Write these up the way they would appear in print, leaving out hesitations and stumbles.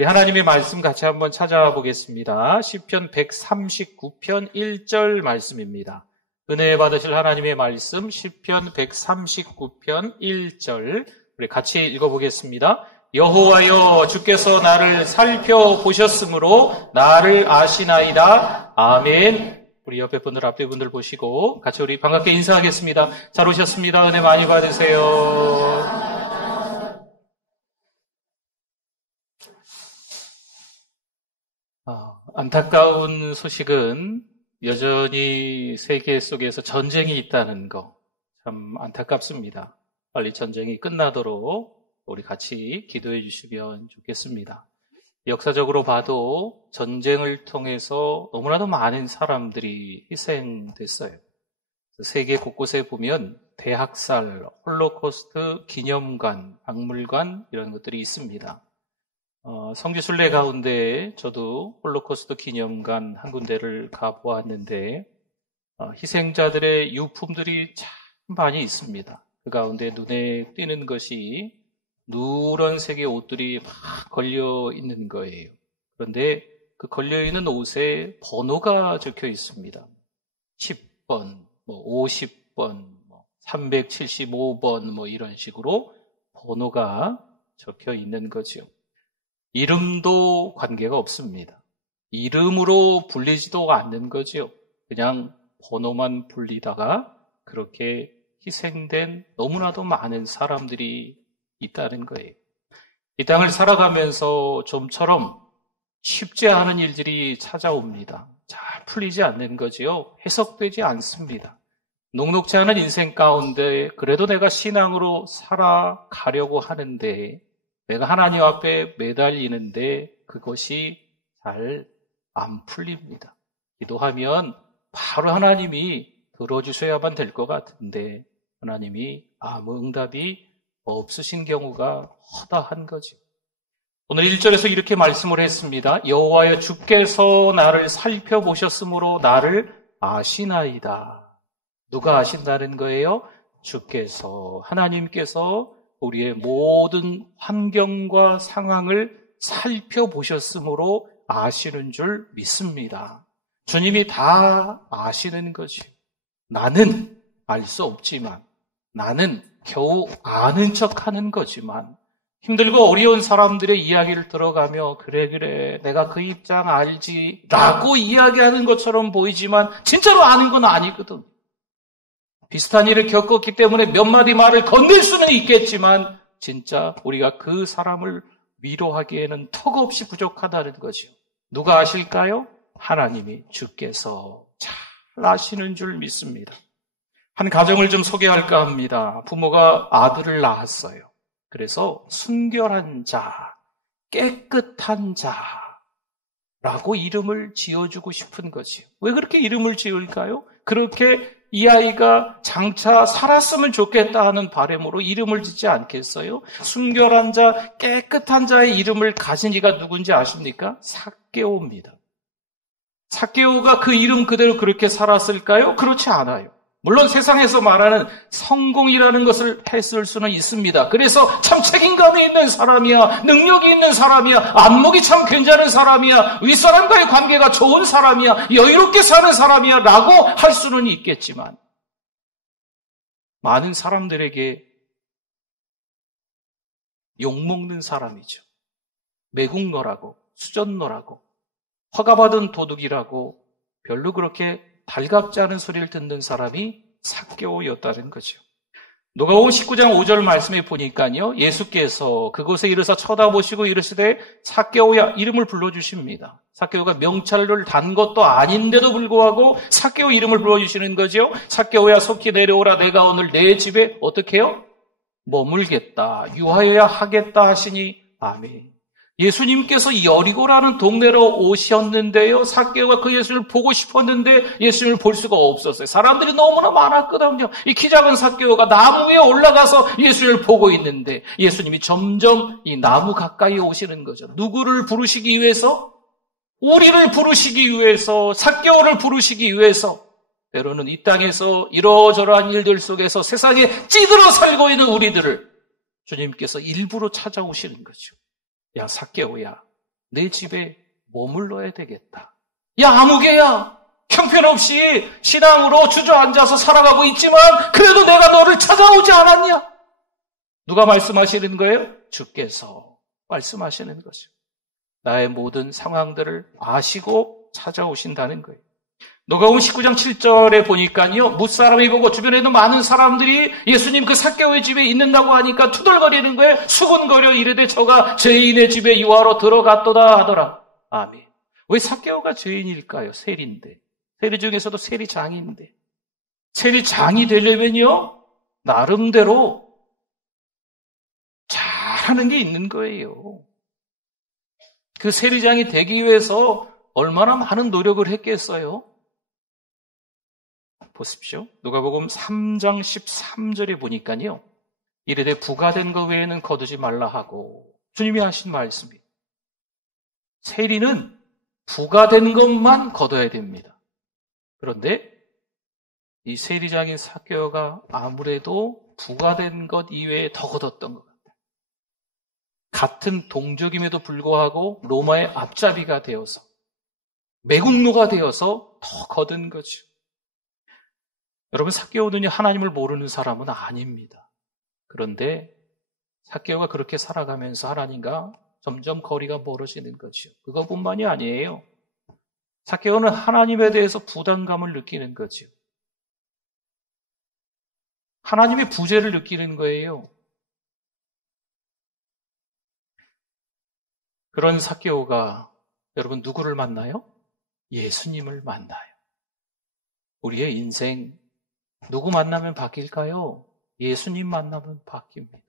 우리 하나님의 말씀 같이 한번 찾아보겠습니다. 시편 139편 1절 말씀입니다. 은혜 받으실 하나님의 말씀 시편 139편 1절 우리 같이 읽어보겠습니다. 여호와여 주께서 나를 살펴보셨으므로 나를 아시나이다. 아멘. 우리 옆에 분들 앞에 분들 보시고 같이 우리 반갑게 인사하겠습니다. 잘 오셨습니다. 은혜 많이 받으세요. 안타까운 소식은 여전히 세계 속에서 전쟁이 있다는 거 참 안타깝습니다. 빨리 전쟁이 끝나도록 우리 같이 기도해 주시면 좋겠습니다. 역사적으로 봐도 전쟁을 통해서 너무나도 많은 사람들이 희생됐어요. 세계 곳곳에 보면 대학살, 홀로코스트 기념관, 박물관 이런 것들이 있습니다. 성지순례 가운데 저도 홀로코스트 기념관 한 군데를 가보았는데 희생자들의 유품들이 참 많이 있습니다. 그 가운데 눈에 띄는 것이 누런색의 옷들이 막 걸려 있는 거예요. 그런데 그 걸려 있는 옷에 번호가 적혀 있습니다. 10번, 50번, 375번 이런 식으로 번호가 적혀 있는 거죠. 이름도 관계가 없습니다. 이름으로 불리지도 않는 거죠. 그냥 번호만 불리다가 그렇게 희생된 너무나도 많은 사람들이 있다는 거예요. 이 땅을 살아가면서 좀처럼 쉽지 않은 일들이 찾아옵니다. 잘 풀리지 않는 거지요. 해석되지 않습니다. 녹록지 않은 인생 가운데 그래도 내가 신앙으로 살아가려고 하는데 내가 하나님 앞에 매달리는데 그것이 잘 안 풀립니다. 기도하면 바로 하나님이 들어주셔야만 될 것 같은데 하나님이 아무 응답이 없으신 경우가 허다한 거죠. 오늘 1절에서 이렇게 말씀을 했습니다. 여호와여 주께서 나를 살펴보셨으므로 나를 아시나이다. 누가 아신다는 거예요? 주께서, 하나님께서 우리의 모든 환경과 상황을 살펴보셨으므로 아시는 줄 믿습니다. 주님이 다 아시는 거죠. 나는 알 수 없지만, 나는 겨우 아는 척하는 거지만, 힘들고 어려운 사람들의 이야기를 들어가며 그래 내가 그 입장 알지 라고 이야기하는 것처럼 보이지만 진짜로 아는 건 아니거든. 비슷한 일을 겪었기 때문에 몇 마디 말을 건넬 수는 있겠지만 진짜 우리가 그 사람을 위로하기에는 턱없이 부족하다는 거죠. 누가 아실까요? 하나님이 주께서 잘 아시는 줄 믿습니다. 한 가정을 좀 소개할까 합니다. 부모가 아들을 낳았어요. 그래서 순결한 자, 깨끗한 자라고 이름을 지어주고 싶은 거지요. 왜 그렇게 이름을 지을까요? 그렇게 이 아이가 장차 살았으면 좋겠다 하는 바람으로 이름을 짓지 않겠어요? 순결한 자, 깨끗한 자의 이름을 가진 이가 누군지 아십니까? 삭개오입니다. 삭개오가 그 이름 그대로 그렇게 살았을까요? 그렇지 않아요. 물론 세상에서 말하는 성공이라는 것을 했을 수는 있습니다. 그래서 참 책임감이 있는 사람이야, 능력이 있는 사람이야, 안목이 참 괜찮은 사람이야, 윗사람과의 관계가 좋은 사람이야, 여유롭게 사는 사람이야 라고 할 수는 있겠지만 많은 사람들에게 욕먹는 사람이죠. 매국노라고, 수전노라고, 허가받은 도둑이라고 별로 그렇게 달갑지 않은 소리를 듣는 사람이 삭개오였다는 거죠. 누가복음 19장 5절 말씀에 보니까요, 예수께서 그곳에 이르사 쳐다보시고 이르시되 삭개오야 이름을 불러주십니다. 삭개오가 명찰을 단 것도 아닌데도 불구하고 삭개오 이름을 불러주시는 거죠. 삭개오야 속히 내려오라. 내가 오늘 내 집에 어떻게 해요? 머물겠다. 유하여야 하겠다 하시니 아멘. 예수님께서 여리고라는 동네로 오셨는데요. 삭개오가 그 예수님을 보고 싶었는데 예수님을 볼 수가 없었어요. 사람들이 너무나 많았거든요. 이 키 작은 삭개오가 나무 위에 올라가서 예수님을 보고 있는데 예수님이 점점 이 나무 가까이 오시는 거죠. 누구를 부르시기 위해서? 우리를 부르시기 위해서, 삭개오를 부르시기 위해서. 때로는 이 땅에서 이러저러한 일들 속에서 세상에 찌들어 살고 있는 우리들을 주님께서 일부러 찾아오시는 거죠. 야, 삭개오야, 내 집에 머물러야 되겠다. 야, 아무개야! 형편없이 신앙으로 주저앉아서 살아가고 있지만 그래도 내가 너를 찾아오지 않았냐? 누가 말씀하시는 거예요? 주께서 말씀하시는 거죠. 나의 모든 상황들을 아시고 찾아오신다는 거예요. 누가복음 19장 7절에 보니까요, 무사람이 보고 주변에도 많은 사람들이 예수님 그 삭개오의 집에 있는다고 하니까 투덜거리는 거예요. 수군거려 이르되 저가 죄인의 집에 유하러 들어갔도다 하더라. 아멘. 왜 삭개오가 죄인일까요? 세리인데. 세리 중에서도 세리장인데. 세리장이 되려면요, 나름대로 잘하는 게 있는 거예요. 그 세리장이 되기 위해서 얼마나 많은 노력을 했겠어요? 보십시오. 누가복음 3장 13절에 보니까요, 이르되 부가된 것 외에는 거두지 말라 하고 주님이 하신 말씀이에요. 세리는 부가된 것만 거둬야 됩니다. 그런데 이 세리장인 삭개오가 아무래도 부가된 것 이외에 더 거뒀던 것 같아요. 같은 동족임에도 불구하고 로마의 앞잡이가 되어서 매국노가 되어서 더 거둔 거죠. 여러분, 삭개오는 하나님을 모르는 사람은 아닙니다. 그런데 삭개오가 그렇게 살아가면서 하나님과 점점 거리가 멀어지는 거죠. 그것뿐만이 아니에요. 삭개오는 하나님에 대해서 부담감을 느끼는 거죠. 하나님의 부재를 느끼는 거예요. 그런 삭개오가 여러분 누구를 만나요? 예수님을 만나요. 우리의 인생 누구 만나면 바뀔까요? 예수님 만나면 바뀝니다.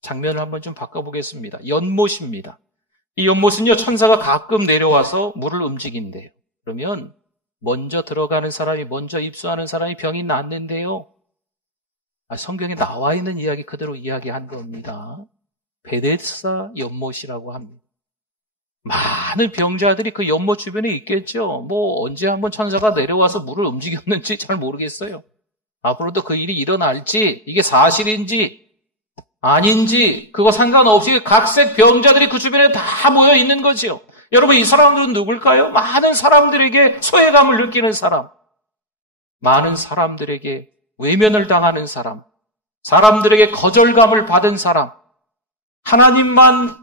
장면을 한번 좀 바꿔보겠습니다. 연못입니다. 이 연못은요, 천사가 가끔 내려와서 물을 움직인대요. 그러면 먼저 들어가는 사람이, 먼저 입수하는 사람이 병이 낫는데요. 성경에 나와 있는 이야기 그대로 이야기한 겁니다. 베데스다 연못이라고 합니다. 많은 병자들이 그 연못 주변에 있겠죠. 언제 한번 천사가 내려와서 물을 움직였는지 잘 모르겠어요. 앞으로도 그 일이 일어날지, 이게 사실인지 아닌지 그거 상관없이 각색 병자들이 그 주변에 다 모여 있는 거지요. 여러분, 이 사람들은 누굴까요? 많은 사람들에게 소외감을 느끼는 사람, 많은 사람들에게 외면을 당하는 사람, 사람들에게 거절감을 받은 사람, 하나님만을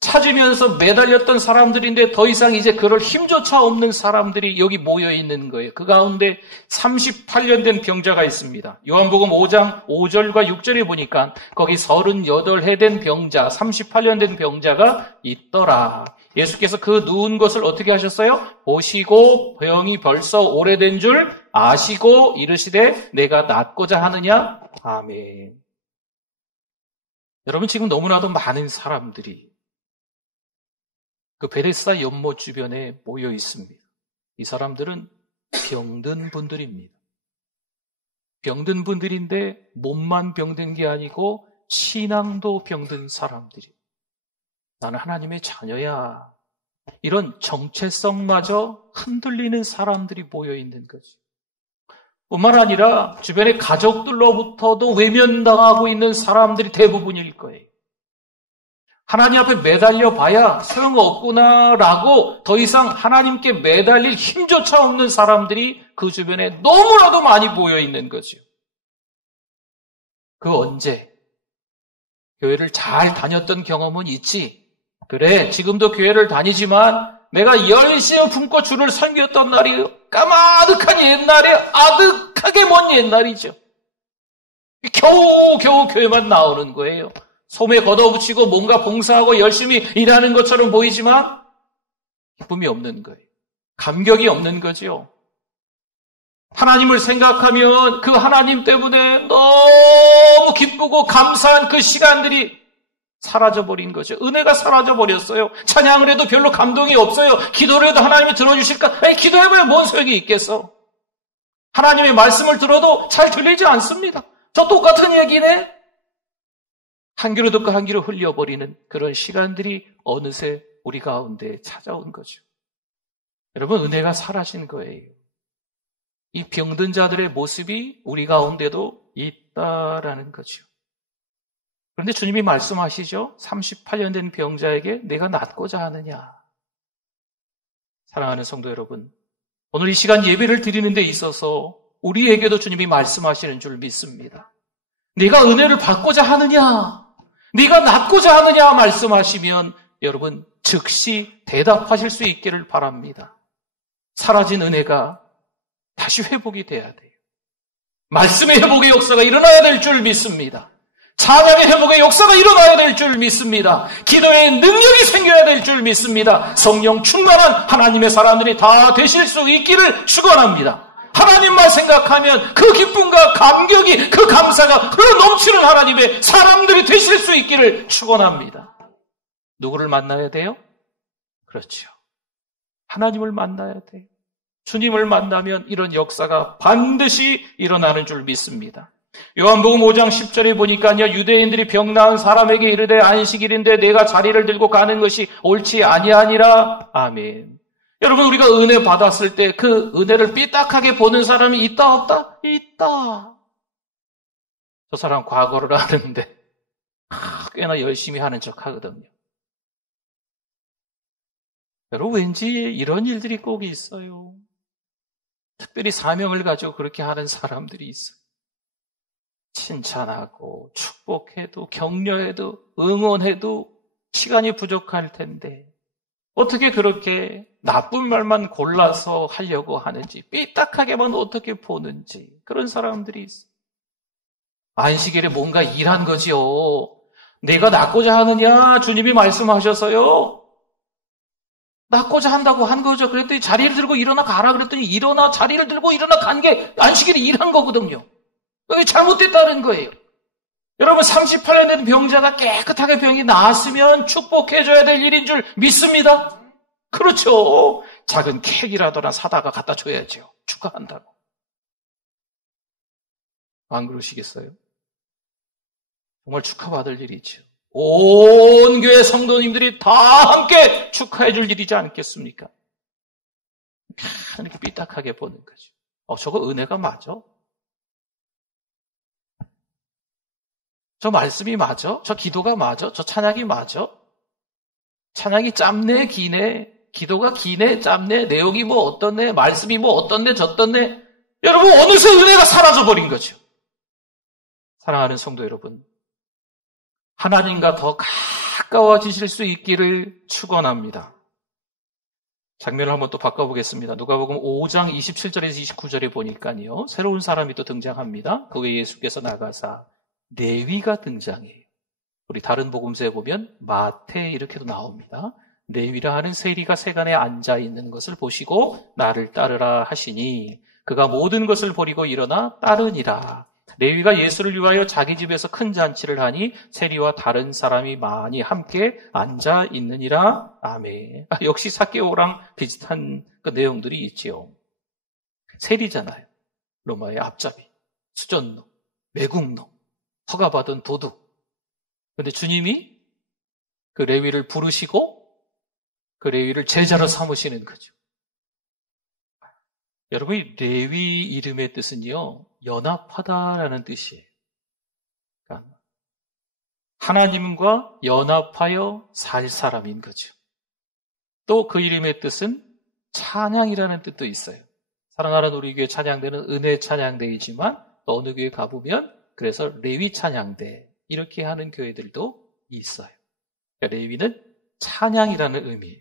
찾으면서 매달렸던 사람들인데 더 이상 이제 그럴 힘조차 없는 사람들이 여기 모여 있는 거예요. 그 가운데 38년 된 병자가 있습니다. 요한복음 5장 5절과 6절에 보니까 거기 38해 된 병자, 38년 된 병자가 있더라. 예수께서 그 누운 것을 어떻게 하셨어요? 보시고 병이 벌써 오래된 줄 아시고 이르시되 내가 낫고자 하느냐? 아멘. 여러분, 지금 너무나도 많은 사람들이 그 베데스다 연못 주변에 모여 있습니다. 이 사람들은 병든 분들입니다. 병든 분들인데 몸만 병든 게 아니고 신앙도 병든 사람들이. 나는 하나님의 자녀야. 이런 정체성마저 흔들리는 사람들이 모여 있는 거지. 뿐만 아니라 주변의 가족들로부터도 외면당하고 있는 사람들이 대부분일 거예요. 하나님 앞에 매달려 봐야 소용없구나라고 더 이상 하나님께 매달릴 힘조차 없는 사람들이 그 주변에 너무나도 많이 모여 있는 거죠. 그 언제 교회를 잘 다녔던 경험은 있지. 그래, 지금도 교회를 다니지만 내가 열심히 품고 주를 섬겼던 날이 까마득한 옛날에 아득하게 먼 옛날이죠. 겨우 교회만 나오는 거예요. 소매 걷어붙이고 뭔가 봉사하고 열심히 일하는 것처럼 보이지만 기쁨이 없는 거예요. 감격이 없는 거죠. 하나님을 생각하면 그 하나님 때문에 너무 기쁘고 감사한 그 시간들이 사라져버린 거죠. 은혜가 사라져버렸어요. 찬양을 해도 별로 감동이 없어요. 기도를 해도 하나님이 들어주실까? 기도해봐야 뭔 소용이 있겠어. 하나님의 말씀을 들어도 잘 들리지 않습니다. 저 똑같은 얘기네. 한 귀로 듣고 한 귀로 흘려버리는 그런 시간들이 어느새 우리 가운데 찾아온 거죠. 여러분, 은혜가 사라진 거예요. 이 병든 자들의 모습이 우리 가운데도 있다라는 거죠. 그런데 주님이 말씀하시죠. 38년 된 병자에게 내가 낫고자 하느냐. 사랑하는 성도 여러분, 오늘 이 시간 예배를 드리는 데 있어서 우리에게도 주님이 말씀하시는 줄 믿습니다. 네가 은혜를 받고자 하느냐, 네가 낫고자 하느냐 말씀하시면 여러분 즉시 대답하실 수 있기를 바랍니다. 사라진 은혜가 다시 회복이 돼야 돼요. 말씀의 회복의 역사가 일어나야 될 줄 믿습니다. 찬양의 회복의 역사가 일어나야 될 줄 믿습니다. 기도의 능력이 생겨야 될 줄 믿습니다. 성령 충만한 하나님의 사람들이 다 되실 수 있기를 축원합니다. 하나님만 생각하면 그 기쁨과 감격이, 그 감사가 흘러넘치는 하나님의 사람들이 되실 수 있기를 축원합니다. 누구를 만나야 돼요? 그렇죠. 하나님을 만나야 돼요. 주님을 만나면 이런 역사가 반드시 일어나는 줄 믿습니다. 요한복음 5장 10절에 보니까요, 유대인들이 병 나은 사람에게 이르되 안식일인데 내가 자리를 들고 가는 것이 옳지 아니하니라. 아멘. 여러분, 우리가 은혜 받았을 때 그 은혜를 삐딱하게 보는 사람이 있다 없다? 있다. 저 사람 과거를 아는데 꽤나 열심히 하는 척 하거든요. 여러분, 왠지 이런 일들이 꼭 있어요. 특별히 사명을 가지고 그렇게 하는 사람들이 있어요. 칭찬하고 축복해도 격려해도 응원해도 시간이 부족할 텐데 어떻게 그렇게 나쁜 말만 골라서 하려고 하는지, 삐딱하게만 어떻게 보는지, 그런 사람들이 있어요. 안식일에 뭔가 일한 거지요. 내가 낫고자 하느냐 주님이 말씀하셔서요. 낫고자 한다고 한 거죠. 그랬더니 자리를 들고 일어나 가라 그랬더니 일어나 자리를 들고 일어나 간 게 안식일에 일한 거거든요. 그게 잘못됐다는 거예요. 여러분, 38년 된 병자가 깨끗하게 병이 나았으면 축복해줘야 될 일인 줄 믿습니다. 그렇죠. 작은 케이크라도나 사다가 갖다 줘야죠. 축하한다고. 안 그러시겠어요? 정말 축하받을 일이죠. 온 교회 성도님들이 다 함께 축하해 줄 일이지 않겠습니까? 이렇게 삐딱하게 보는 거죠. 저거 은혜가 맞아? 저 말씀이 맞아? 저 기도가 맞아? 저 찬양이 맞아? 찬양이 짧네, 기네, 기도가 기네, 짧네, 내용이 뭐 어떻네, 말씀이 뭐 어떻네, 저떻네. 여러분, 어느새 은혜가 사라져버린 거죠. 사랑하는 성도 여러분, 하나님과 더 가까워지실 수 있기를 축원합니다. 장면을 한번 또 바꿔보겠습니다. 누가복음 5장 27절에서 29절에 보니까요, 새로운 사람이 또 등장합니다. 거기에 예수께서 나가사 레위가 등장해요. 우리 다른 복음서에 보면 마태 이렇게도 나옵니다. 레위라 하는 세리가 세간에 앉아 있는 것을 보시고 나를 따르라 하시니 그가 모든 것을 버리고 일어나 따르니라. 레위가 예수를 위하여 자기 집에서 큰 잔치를 하니 세리와 다른 사람이 많이 함께 앉아 있느니라. 아멘. 역시 삭개오랑 비슷한 그 내용들이 있지요. 세리잖아요. 로마의 앞잡이, 수전노, 매국노, 허가받은 도둑. 그런데 주님이 그 레위를 부르시고 그 레위를 제자로 삼으시는 거죠. 여러분, 이 레위 이름의 뜻은요, 연합하다라는 뜻이에요. 그러니까 하나님과 연합하여 살 사람인 거죠. 또 그 이름의 뜻은 찬양이라는 뜻도 있어요. 사랑하는 우리 교회 찬양대는 은혜 찬양대이지만 또 어느 교회 가보면 그래서 레위 찬양대 이렇게 하는 교회들도 있어요. 그러니까 레위는 찬양이라는 의미예요.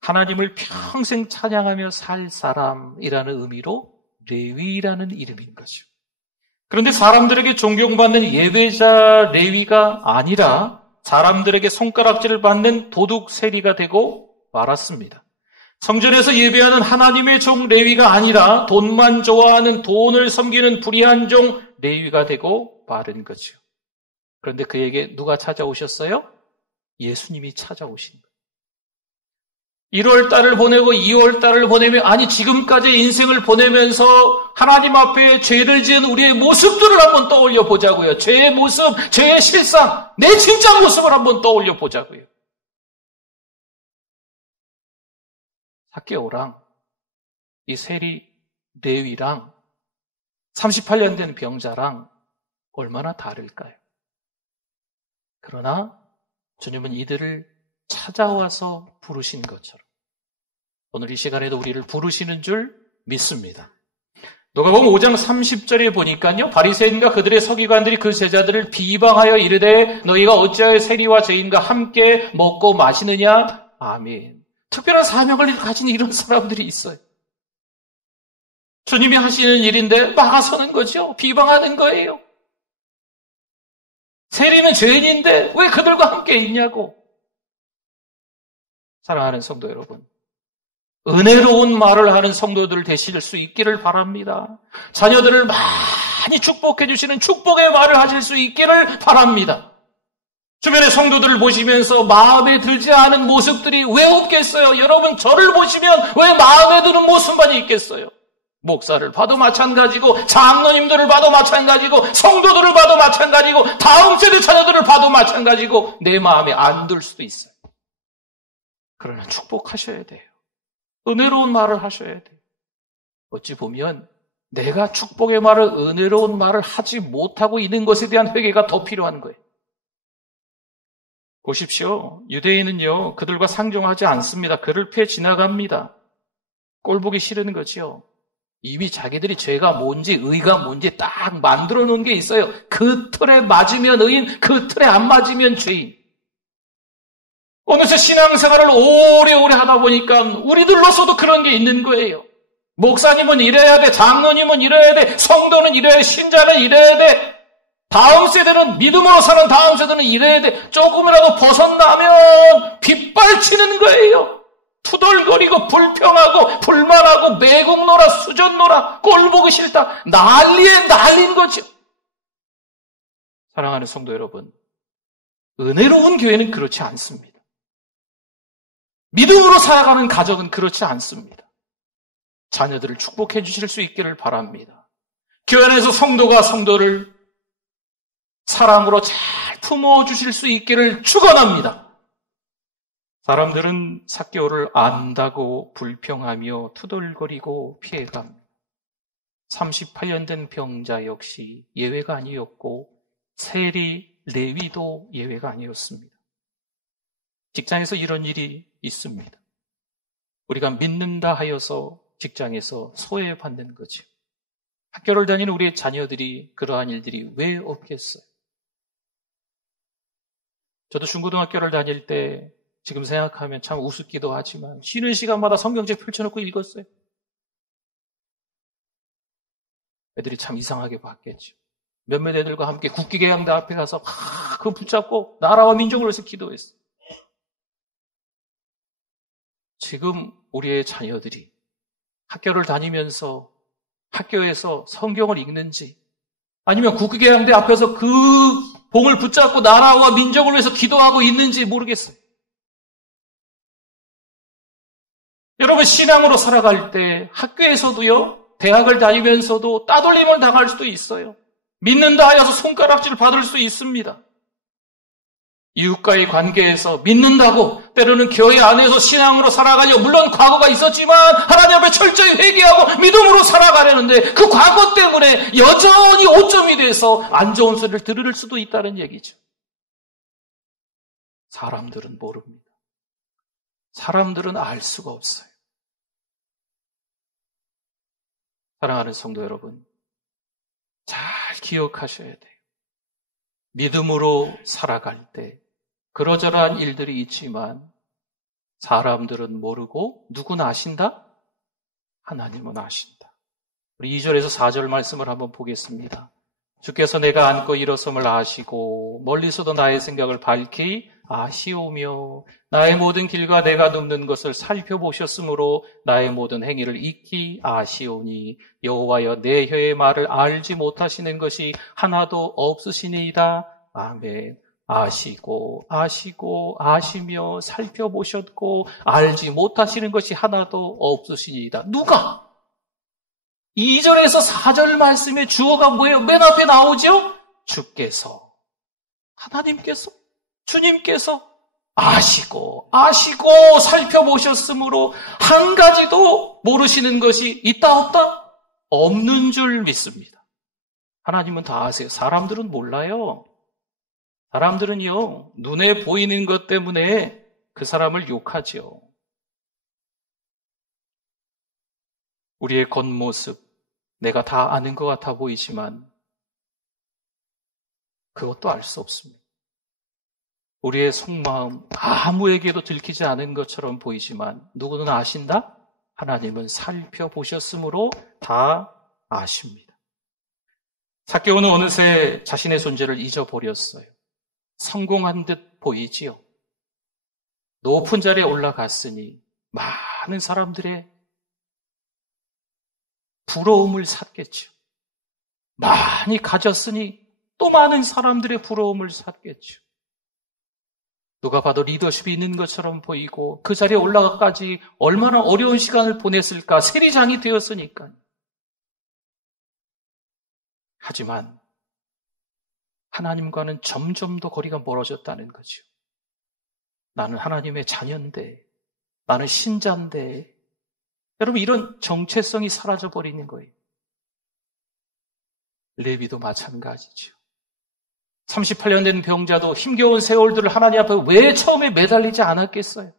하나님을 평생 찬양하며 살 사람이라는 의미로 레위라는 이름인 거죠. 그런데 사람들에게 존경받는 예배자 레위가 아니라 사람들에게 손가락질을 받는 도둑 세리가 되고 말았습니다. 성전에서 예배하는 하나님의 종 레위가 아니라 돈만 좋아하는 돈을 섬기는 불의한 종 레위가 되고 마른 거죠. 그런데 그에게 누가 찾아오셨어요? 예수님이 찾아오신 거예요. 1월달을 보내고 2월달을 보내며 아니 지금까지 인생을 보내면서 하나님 앞에 죄를 지은 우리의 모습들을 한번 떠올려 보자고요. 죄의 모습, 죄의 실상, 내 진짜 모습을 한번 떠올려 보자고요. 삭개오랑 이 세리 레위랑 38년 된 병자랑 얼마나 다를까요? 그러나 주님은 이들을 찾아와서 부르신 것처럼 오늘 이 시간에도 우리를 부르시는 줄 믿습니다. 누가복음 5장 30절에 보니까요, 바리새인과 그들의 서기관들이 그 제자들을 비방하여 이르되 너희가 어찌하여 세리와 죄인과 함께 먹고 마시느냐? 아멘. 특별한 사명을 가진 이런 사람들이 있어요. 주님이 하시는 일인데 막아서는 거죠. 비방하는 거예요. 세리는 죄인인데 왜 그들과 함께 있냐고. 사랑하는 성도 여러분, 은혜로운 말을 하는 성도들 되실 수 있기를 바랍니다. 자녀들을 많이 축복해 주시는 축복의 말을 하실 수 있기를 바랍니다. 주변의 성도들을 보시면서 마음에 들지 않은 모습들이 왜 없겠어요? 여러분, 저를 보시면 왜 마음에 드는 모습만 있겠어요? 목사를 봐도 마찬가지고, 장로님들을 봐도 마찬가지고, 성도들을 봐도 마찬가지고, 다음 세대 자녀들을 봐도 마찬가지고, 내 마음에 안 들 수도 있어요. 그러나 축복하셔야 돼요. 은혜로운 말을 하셔야 돼요. 어찌 보면 내가 축복의 말을, 은혜로운 말을 하지 못하고 있는 것에 대한 회개가 더 필요한 거예요. 보십시오. 유대인은요, 그들과 상종하지 않습니다. 그를 패 지나갑니다. 꼴보기 싫은 거죠. 이미 자기들이 죄가 뭔지 의가 뭔지 딱 만들어 놓은 게 있어요. 그 틀에 맞으면 의인, 그 틀에 안 맞으면 죄인. 어느새 신앙생활을 오래오래 하다 보니까 우리들로서도 그런 게 있는 거예요. 목사님은 이래야 돼, 장로님은 이래야 돼, 성도는 이래야 돼, 신자는 이래야 돼, 다음 세대는 믿음으로 사는 다음 세대는 이래야 돼. 조금이라도 벗어나면 빗발치는 거예요. 투덜거리고 불평하고 불만하고 매국노라 수전노라 꼴보기 싫다 난리에 난린 거죠. 사랑하는 성도 여러분, 은혜로운 교회는 그렇지 않습니다. 믿음으로 살아가는 가정은 그렇지 않습니다. 자녀들을 축복해 주실 수 있기를 바랍니다. 교회 안에서 성도가 성도를 사랑으로 잘 품어주실 수 있기를 축원합니다. 사람들은 삭개오를 안다고 불평하며 투덜거리고 피해갑니다. 38년 된 병자 역시 예외가 아니었고 세리, 레위도 예외가 아니었습니다. 직장에서 이런 일이 있습니다. 우리가 믿는다 하여서 직장에서 소외받는 거죠. 학교를 다니는 우리의 자녀들이 그러한 일들이 왜 없겠어요? 저도 중고등학교를 다닐 때 지금 생각하면 참 우습기도 하지만 쉬는 시간마다 성경책 펼쳐놓고 읽었어요. 애들이 참 이상하게 봤겠죠. 몇몇 애들과 함께 국기계양대 앞에 가서 그거 붙잡고 나라와 민족을 위해서 기도했어요. 지금 우리의 자녀들이 학교를 다니면서 학교에서 성경을 읽는지 아니면 국기계양대 앞에서 그 봉을 붙잡고 나라와 민족을 위해서 기도하고 있는지 모르겠어요. 여러분, 신앙으로 살아갈 때 학교에서도요, 대학을 다니면서도 따돌림을 당할 수도 있어요. 믿는다 하여서 손가락질 받을 수 있습니다. 이웃과의 관계에서 믿는다고 때로는 교회 안에서 신앙으로 살아가려 물론 과거가 있었지만 하나님 앞에 철저히 회개하고 믿음으로 살아가려는데 그 과거 때문에 여전히 오점이 돼서 안 좋은 소리를 들을 수도 있다는 얘기죠. 사람들은 모릅니다. 사람들은 알 수가 없어요. 사랑하는 성도 여러분, 잘 기억하셔야 돼요. 믿음으로 살아갈 때 그러저러한 일들이 있지만 사람들은 모르고 누구는 아신다? 하나님은 아신다. 우리 2절에서 4절 말씀을 한번 보겠습니다. 주께서 내가 앉고 일어섬을 아시고 멀리서도 나의 생각을 밝히 아시오며 나의 모든 길과 내가 눕는 것을 살펴보셨으므로 나의 모든 행위를 익히 아시오니 여호와여 내 혀의 말을 알지 못하시는 것이 하나도 없으시니이다. 아멘. 아시고 아시며 살펴보셨고 알지 못하시는 것이 하나도 없으시니이다. 누가? 2절에서 4절 말씀의 주어가 뭐예요? 맨 앞에 나오죠? 주께서, 하나님께서, 주님께서 아시고 살펴보셨으므로 한 가지도 모르시는 것이 있다 없다? 없는 줄 믿습니다. 하나님은 다 아세요. 사람들은 몰라요. 사람들은요, 눈에 보이는 것 때문에 그 사람을 욕하지요. 우리의 겉모습, 내가 다 아는 것 같아 보이지만 그것도 알 수 없습니다. 우리의 속마음, 아무에게도 들키지 않은 것처럼 보이지만 누구는 아신다? 하나님은 살펴보셨으므로 다 아십니다. 삭개오는 어느새 자신의 존재를 잊어버렸어요. 성공한 듯 보이지요. 높은 자리에 올라갔으니 많은 사람들의 부러움을 샀겠죠. 많이 가졌으니 또 많은 사람들의 부러움을 샀겠죠. 누가 봐도 리더십이 있는 것처럼 보이고 그 자리에 올라가까지 얼마나 어려운 시간을 보냈을까. 세리장이 되었으니까. 하지만 하나님과는 점점 더 거리가 멀어졌다는 거죠. 나는 하나님의 자녀인데, 나는 신자인데, 여러분 이런 정체성이 사라져버리는 거예요. 레위도 마찬가지죠. 38년 된 병자도 힘겨운 세월들을 하나님 앞에 왜 처음에 매달리지 않았겠어요?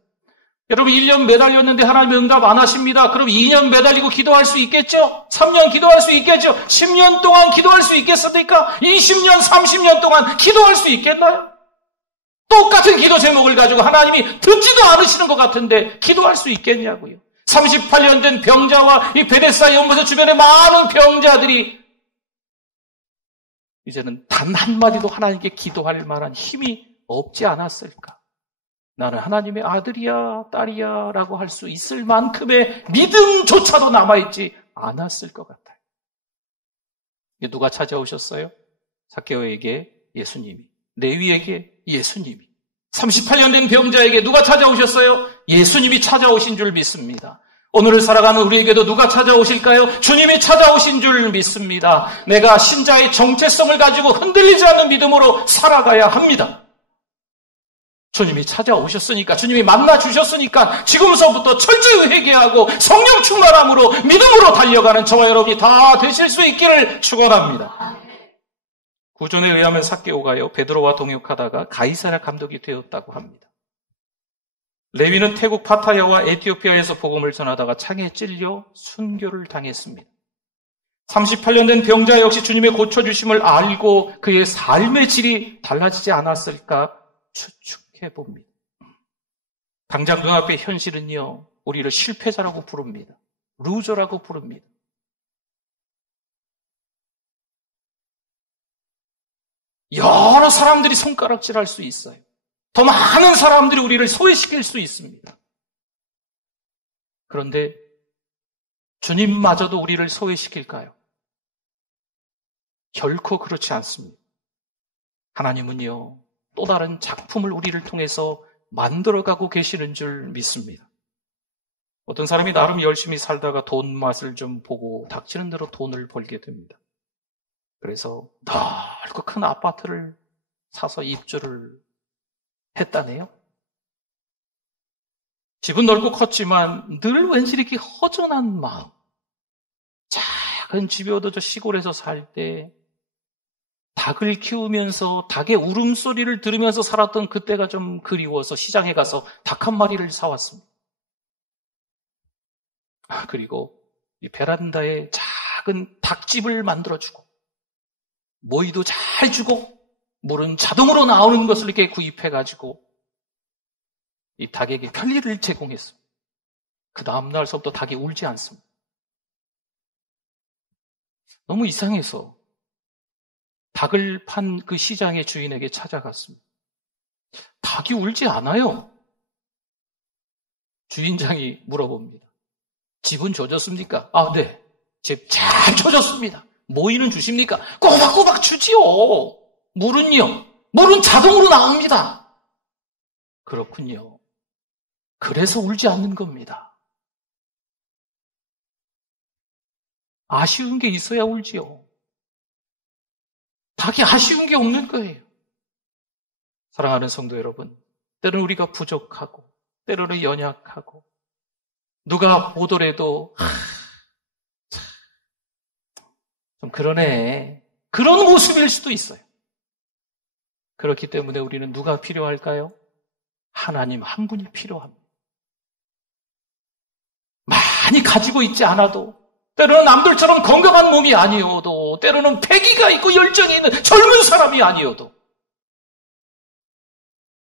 여러분 1년 매달렸는데 하나님 응답 안 하십니다. 그럼 2년 매달리고 기도할 수 있겠죠? 3년 기도할 수 있겠죠? 10년 동안 기도할 수 있겠습니까? 20년, 30년 동안 기도할 수 있겠나요? 똑같은 기도 제목을 가지고 하나님이 듣지도 않으시는 것 같은데 기도할 수 있겠냐고요. 38년 된 병자와 이 베데스다 연못의 주변에 많은 병자들이 이제는 단 한마디도 하나님께 기도할 만한 힘이 없지 않았을까? 나는 하나님의 아들이야, 딸이야 라고 할 수 있을 만큼의 믿음조차도 남아있지 않았을 것 같아요. 누가 찾아오셨어요? 삭개오에게 예수님이, 레위에게 예수님이, 38년 된 병자에게 누가 찾아오셨어요? 예수님이 찾아오신 줄 믿습니다. 오늘을 살아가는 우리에게도 누가 찾아오실까요? 주님이 찾아오신 줄 믿습니다. 내가 신자의 정체성을 가지고 흔들리지 않는 믿음으로 살아가야 합니다. 주님이 찾아오셨으니까, 주님이 만나주셨으니까 지금서부터 철저히 회개하고 성령 충만함으로 믿음으로 달려가는 저와 여러분이 다 되실 수 있기를 축원합니다. 구전에 의하면 삭개오가요, 베드로와 동역하다가 가이사랴 감독이 되었다고 합니다. 레위는 태국 파타야와 에티오피아에서 복음을 전하다가 창에 찔려 순교를 당했습니다. 38년 된 병자 역시 주님의 고쳐주심을 알고 그의 삶의 질이 달라지지 않았을까 추측해봅니다. 당장 눈앞의 현실은요, 우리를 실패자라고 부릅니다. 루저라고 부릅니다. 여러 사람들이 손가락질할 수 있어요. 더 많은 사람들이 우리를 소외시킬 수 있습니다. 그런데 주님마저도 우리를 소외시킬까요? 결코 그렇지 않습니다. 하나님은요, 또 다른 작품을 우리를 통해서 만들어가고 계시는 줄 믿습니다. 어떤 사람이 나름 열심히 살다가 돈 맛을 좀 보고 닥치는 대로 돈을 벌게 됩니다. 그래서 넓고 큰 아파트를 사서 입주를 했다네요. 집은 넓고 컸지만 늘 왠지 이렇게 허전한 마음. 작은 집이어도 저 시골에서 살 때 닭을 키우면서 닭의 울음소리를 들으면서 살았던 그때가 좀 그리워서 시장에 가서 닭 한 마리를 사왔습니다. 그리고 이 베란다에 작은 닭집을 만들어주고 모이도 잘 주고 물은 자동으로 나오는 것을 이렇게 구입해가지고 이 닭에게 편리를 제공했습니다. 그 다음날서부터 닭이 울지 않습니다. 너무 이상해서 닭을 판 그 시장의 주인에게 찾아갔습니다. 닭이 울지 않아요. 주인장이 물어봅니다. 집은 줘줬습니까? 아, 네. 집 잘 줘줬습니다. 모이는 주십니까? 꼬박꼬박 주지요. 물은요? 물은 자동으로 나옵니다. 그렇군요. 그래서 울지 않는 겁니다. 아쉬운 게 있어야 울지요. 닭이 아쉬운 게 없는 거예요. 사랑하는 성도 여러분, 때로는 우리가 부족하고 때로는 연약하고 누가 보더라도 좀 그러네, 그런 모습일 수도 있어요. 그렇기 때문에 우리는 누가 필요할까요? 하나님 한 분이 필요합니다. 많이 가지고 있지 않아도, 때로는 남들처럼 건강한 몸이 아니어도, 때로는 패기가 있고 열정이 있는 젊은 사람이 아니어도,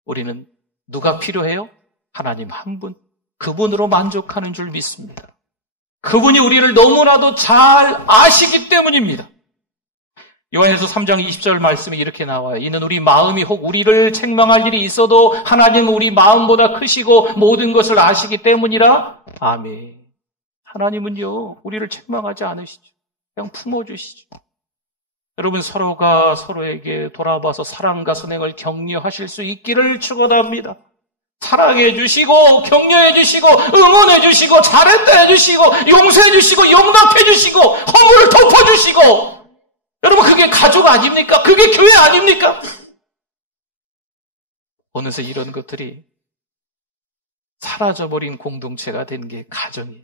우리는 누가 필요해요? 하나님 한 분, 그분으로 만족하는 줄 믿습니다. 그분이 우리를 너무나도 잘 아시기 때문입니다. 요한일서 3장 20절 말씀이 이렇게 나와요. 이는 우리 마음이 혹 우리를 책망할 일이 있어도 하나님은 우리 마음보다 크시고 모든 것을 아시기 때문이라. 아멘. 하나님은요, 우리를 책망하지 않으시죠. 그냥 품어주시죠. 여러분, 서로가 서로에게 돌아봐서 사랑과 선행을 격려하실 수 있기를 축원합니다. 사랑해 주시고, 격려해 주시고, 응원해 주시고, 잘했다 해 주시고, 용서해 주시고, 용납해 주시고, 허물을 덮어 주시고. 여러분, 그게 가족 아닙니까? 그게 교회 아닙니까? 어느새 이런 것들이 사라져버린 공동체가 된 게 가정이에요.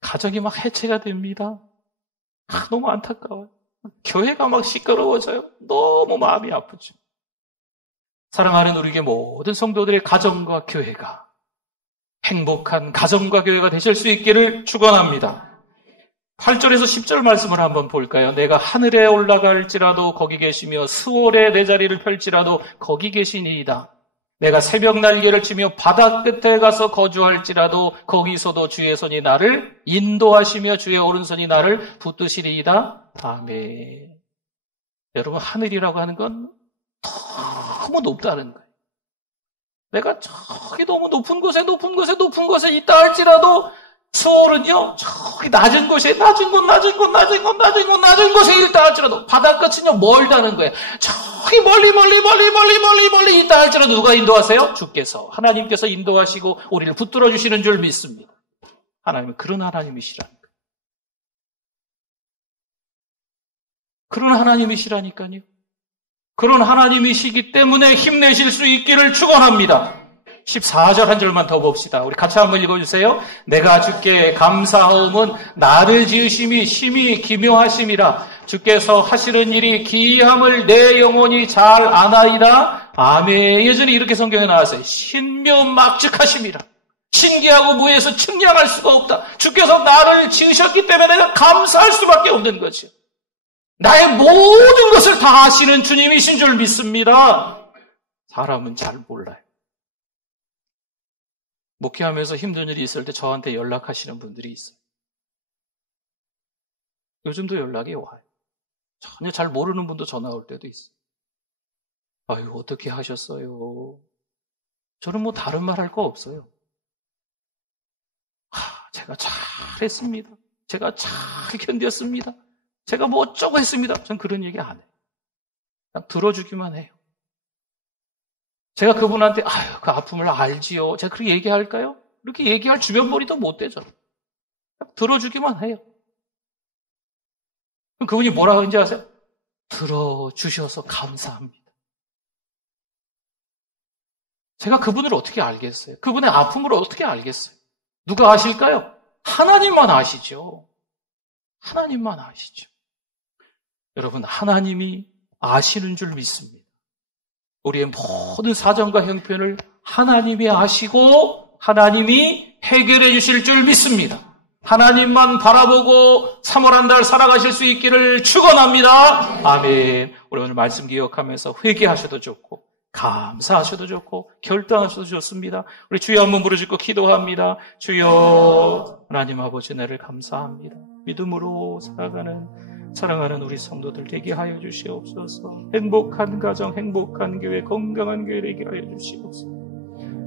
가정이 막 해체가 됩니다. 너무 안타까워요. 교회가 막 시끄러워져요. 너무 마음이 아프죠. 사랑하는 우리에게 모든 성도들의 가정과 교회가 행복한 가정과 교회가 되실 수 있기를 축원합니다. 8절에서 10절 말씀을 한번 볼까요? 내가 하늘에 올라갈지라도 거기 계시며 스월에 내 자리를 펼지라도 거기 계시니이다. 내가 새벽 날개를 치며 바다 끝에 가서 거주할지라도 거기서도 주의 손이 나를 인도하시며 주의 오른손이 나를 붙드시리이다. 아멘. 여러분, 하늘이라고 하는 건 너무 높다는 거예요. 내가 저기 너무 높은 곳에 있다 할지라도 스월은요, 저기 낮은 곳에 낮은 곳에 있다 할지라도 바닷끝은요 멀다는 거예요. 저기 멀리 있다 할지라도 누가 인도하세요? 주께서, 하나님께서 인도하시고 우리를 붙들어 주시는 줄 믿습니다. 하나님은 그런 하나님이시라니까요. 그런 하나님이시라니까요. 그런 하나님이시기 때문에 힘내실 수 있기를 축원합니다. 14절 한 절만 더 봅시다. 우리 같이 한번 읽어주세요. 내가 주께 감사하옴은 나를 지으심이 심히 기묘하심이라. 주께서 하시는 일이 기이함을 내 영혼이 잘 아나이다. 아멘. 예전에 이렇게 성경에 나왔어요. 신묘막측하심이라. 신기하고 무해서 측량할 수가 없다. 주께서 나를 지으셨기 때문에 내가 감사할 수밖에 없는 거죠. 나의 모든 것을 다 아시는 주님이신 줄 믿습니다. 사람은 잘 몰라요. 목회하면서 힘든 일이 있을 때 저한테 연락하시는 분들이 있어요. 요즘도 연락이 와요. 전혀 잘 모르는 분도 전화 올 때도 있어요. 아유, 어떻게 하셨어요? 저는 뭐 다른 말 할 거 없어요. 제가 잘했습니다. 제가 잘 견뎠습니다. 제가 뭐 어쩌고 했습니다. 전 그런 얘기 안 해요. 그냥 들어주기만 해요. 제가 그분한테 그 아픔을 알지요. 제가 그렇게 얘기할까요? 그렇게 얘기할 주변 머리도 못 되죠. 그냥 들어주기만 해요. 그럼 그분이 뭐라 하는지 아세요? 들어주셔서 감사합니다. 제가 그분을 어떻게 알겠어요? 그분의 아픔을 어떻게 알겠어요? 누가 아실까요? 하나님만 아시죠. 하나님만 아시죠. 여러분, 하나님이 아시는 줄 믿습니다. 우리의 모든 사정과 형편을 하나님이 아시고 하나님이 해결해 주실 줄 믿습니다. 하나님만 바라보고 3월 한 달 살아가실 수 있기를 축원합니다. 아멘. 우리 오늘 말씀 기억하면서 회개하셔도 좋고 감사하셔도 좋고 결단하셔도 좋습니다. 우리 주여 한번 부르짖고 기도합니다. 주여, 하나님 아버지, 나를 감사합니다. 믿음으로 살아가는 사랑하는 우리 성도들 되게 하여 주시옵소서. 행복한 가정, 행복한 교회, 건강한 교회 되게 하여 주시옵소서.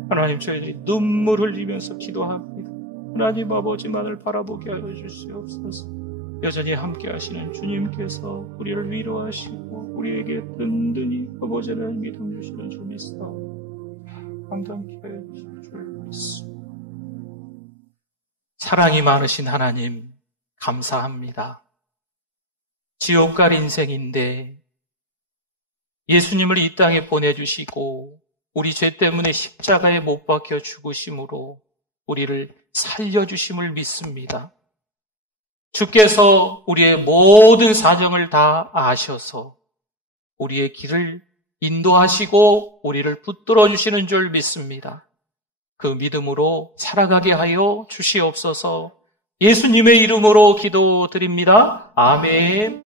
하나님, 저희들이 눈물 흘리면서 기도합니다. 하나님 아버지만을 바라보게 하여 주시옵소서. 여전히 함께 하시는 주님께서 우리를 위로하시고 우리에게 든든히 아버지를 믿음 주시는 줄 믿사옵니다. 감당케 하여 주실 줄 믿습니다. 사랑이 많으신 하나님, 감사합니다. 지옥 갈 인생인데 예수님을 이 땅에 보내주시고 우리 죄 때문에 십자가에 못 박혀 죽으심으로 우리를 살려주심을 믿습니다. 주께서 우리의 모든 사정을 다 아셔서 우리의 길을 인도하시고 우리를 붙들어 주시는 줄 믿습니다. 그 믿음으로 살아가게 하여 주시옵소서. 예수님의 이름으로 기도드립니다. 아멘.